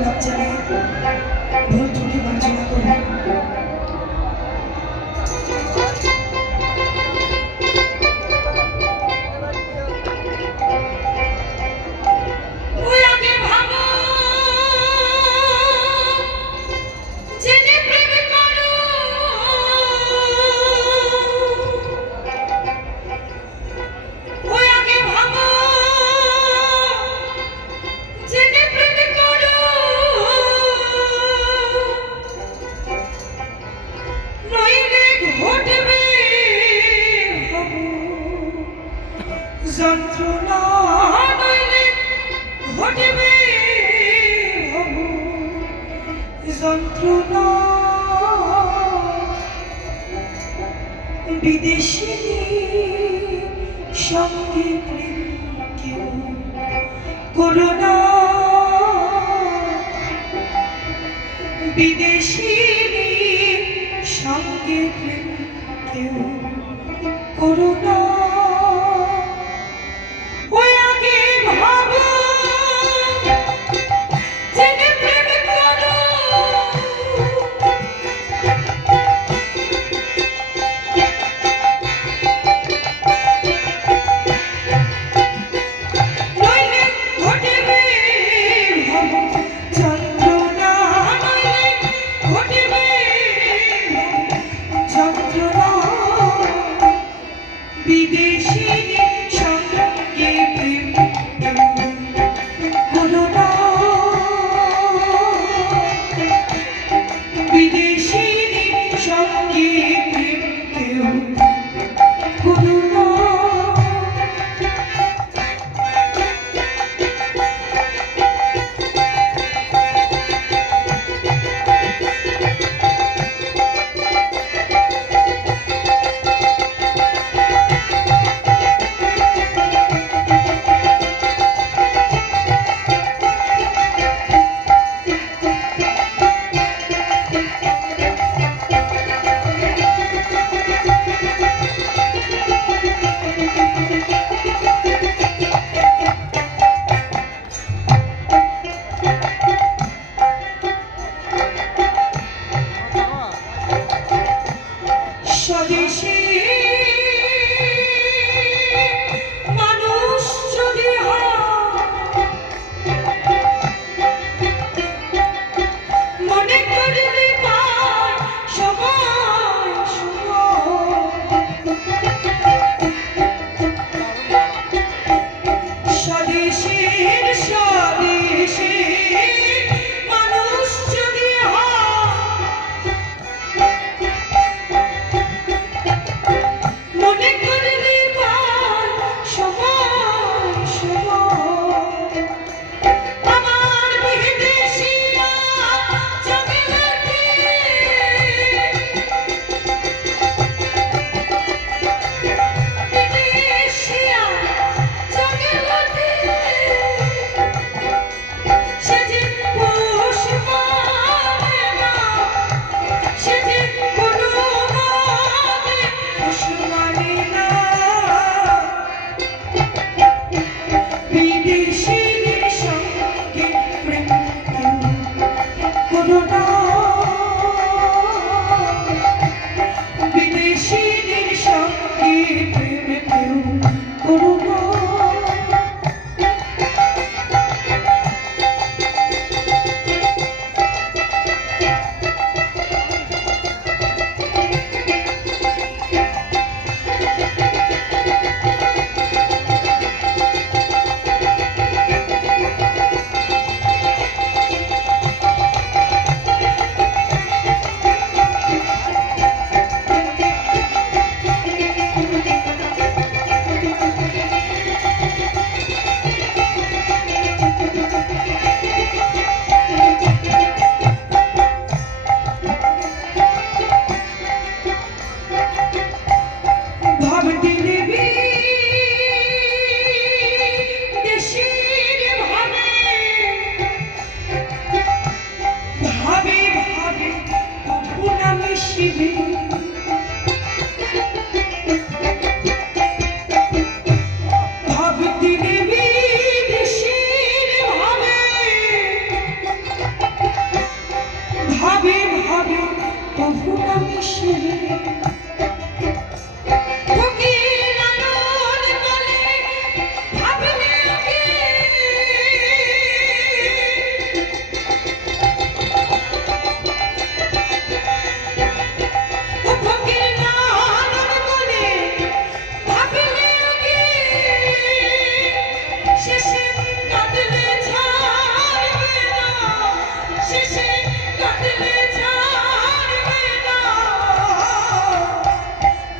হচ্ছে না যন্ত্রণা। বিদেশিনী কেউ করোনা বিদেশিনী সঙ্গে প্রেম You. সদিশে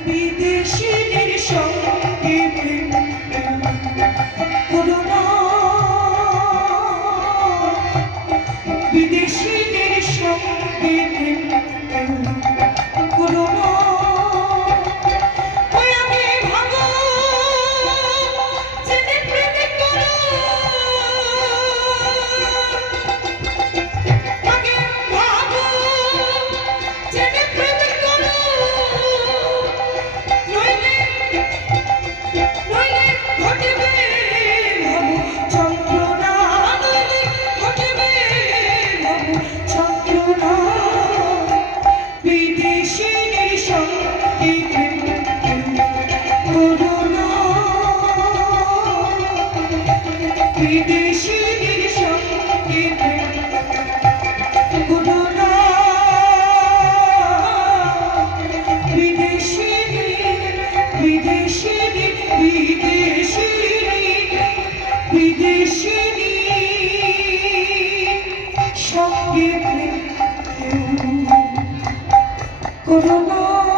বিদেশিনীর সঙ্গে প্রেম করো না